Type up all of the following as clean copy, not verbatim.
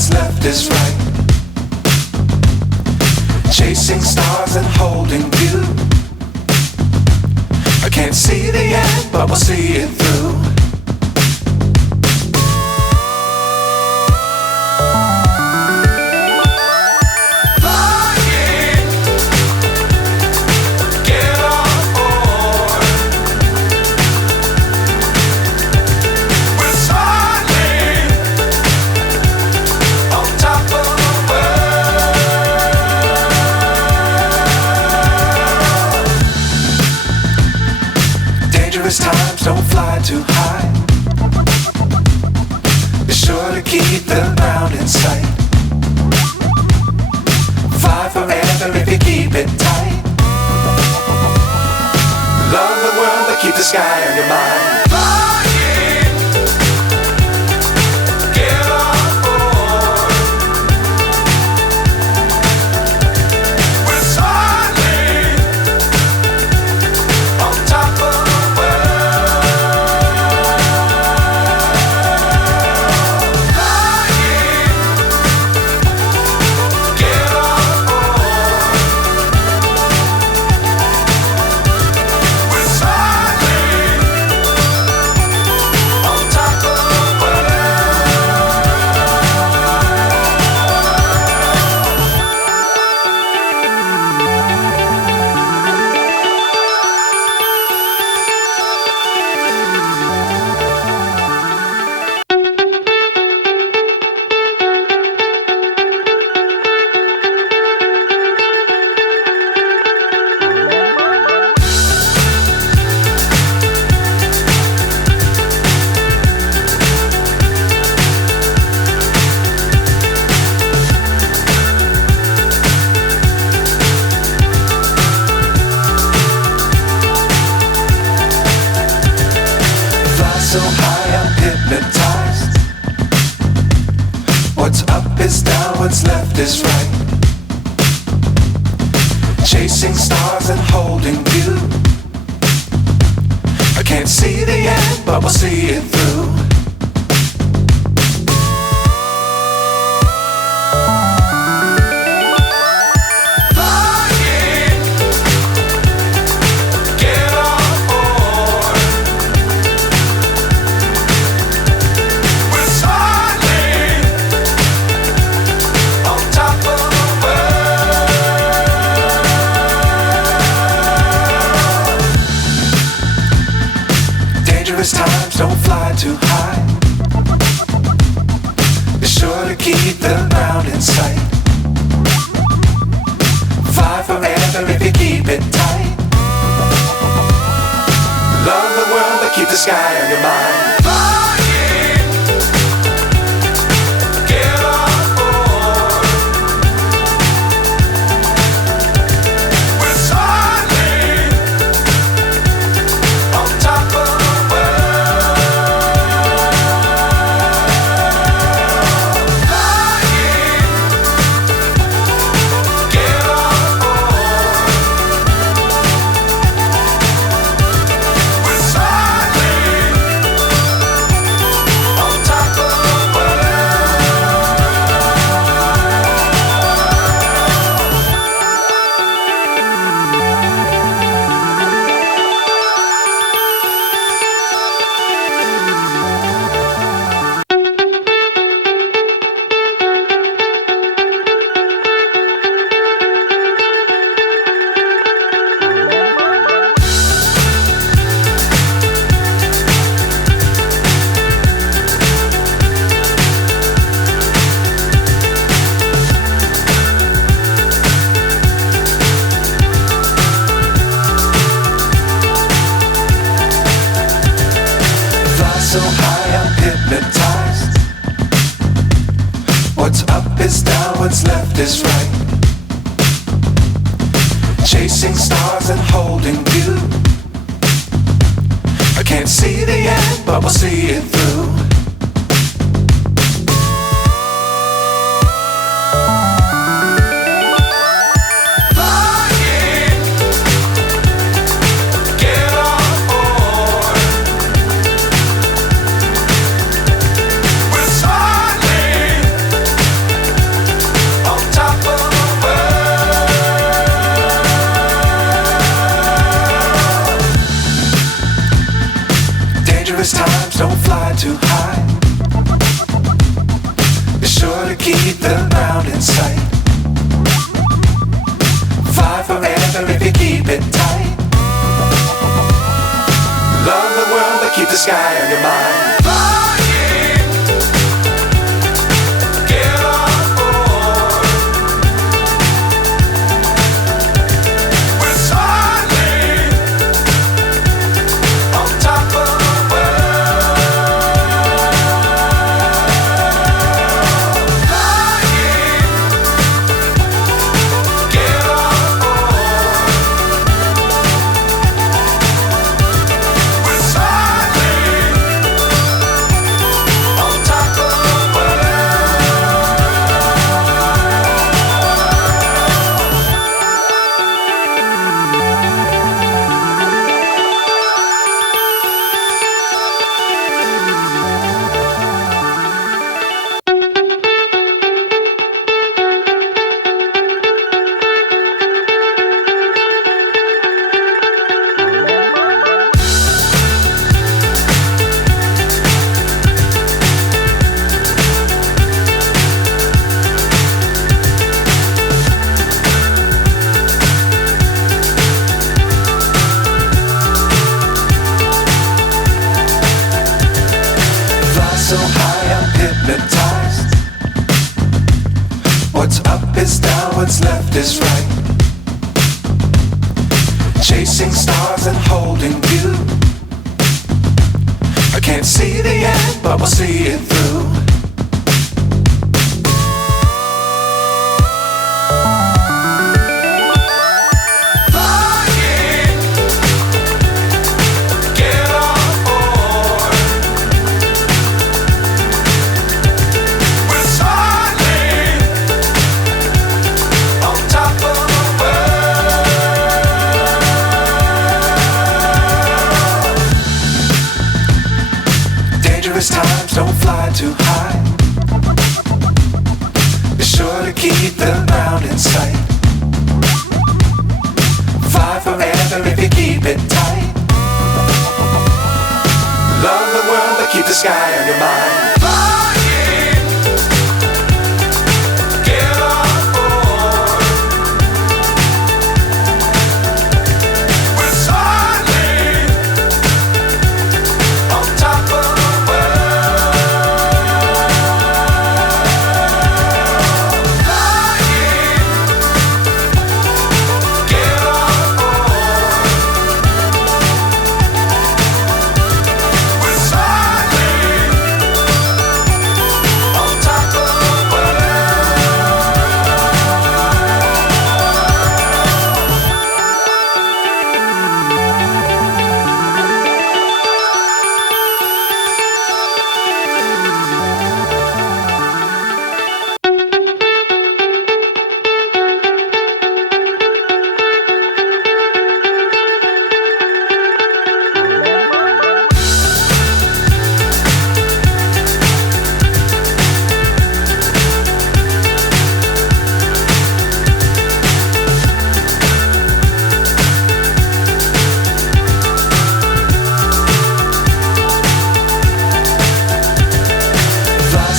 what's left is right. Chasing stars and holding you. I can't see the end, but we'll see it through. Times don't fly too high. Be sure to keep the ground in sight. Fly forever if you keep it tight. Love the world but keep the sky on your mind. So high I'm hypnotized. What's up is down, what's left is right. Chasing stars and holding you. I can't see the end, but we'll see it through. Times don't fly too high. Be sure to keep the ground in sight. Fly forever if you keep it tight. Love the world but keep the sky on your mind. So high I'm hypnotized. What's up is down, what's left is right. Chasing stars and holding you. I can't see the end, but we'll see it through. too high. Be sure to keep the ground in sight. Fly forever if you keep it tight. Love the world but keep the sky on your mind. So high I'm hypnotized. What's up is down, what's left is right. Chasing stars and holding you. I can't see the end, but we'll see it through. Times don't fly too high. Be sure to keep the ground in sight. Fly forever if you keep it tight. Love the world but keep the sky on your mind.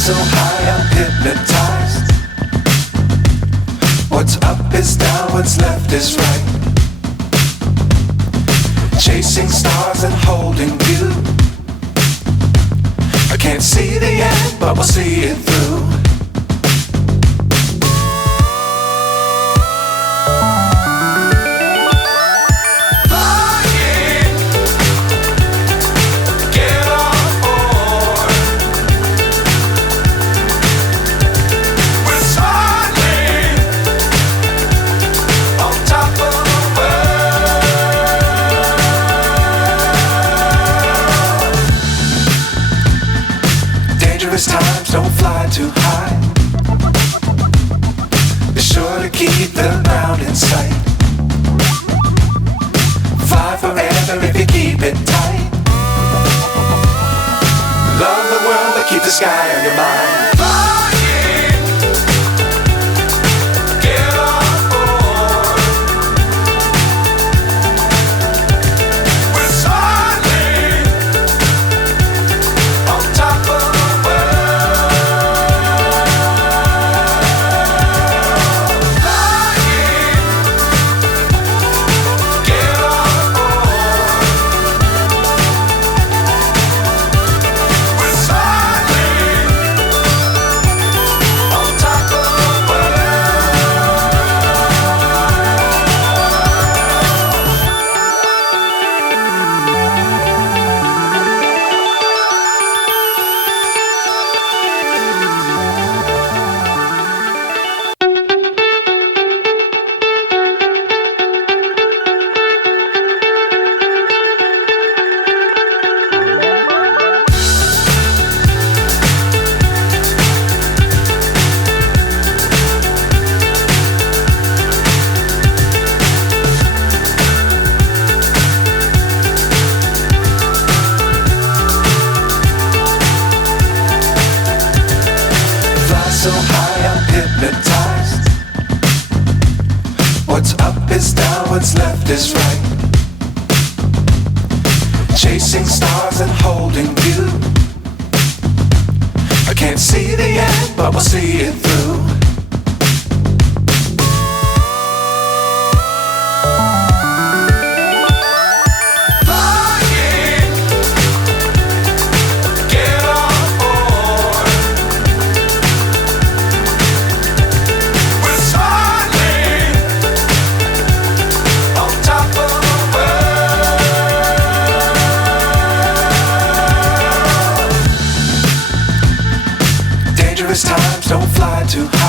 So high I'm hypnotized. What's up is down, what's left is right. Chasing stars and holding you. I can't see the end, but we'll see it through. Times don't fly too high. Be sure to keep the ground in sight. Fly forever if you keep it tight. Love the world but keep the sky on your mind. On hypnotized. What's up is down, what's left is right. Chasing stars and holding you. I can't see the end, but we'll see it through. Times don't fly too high.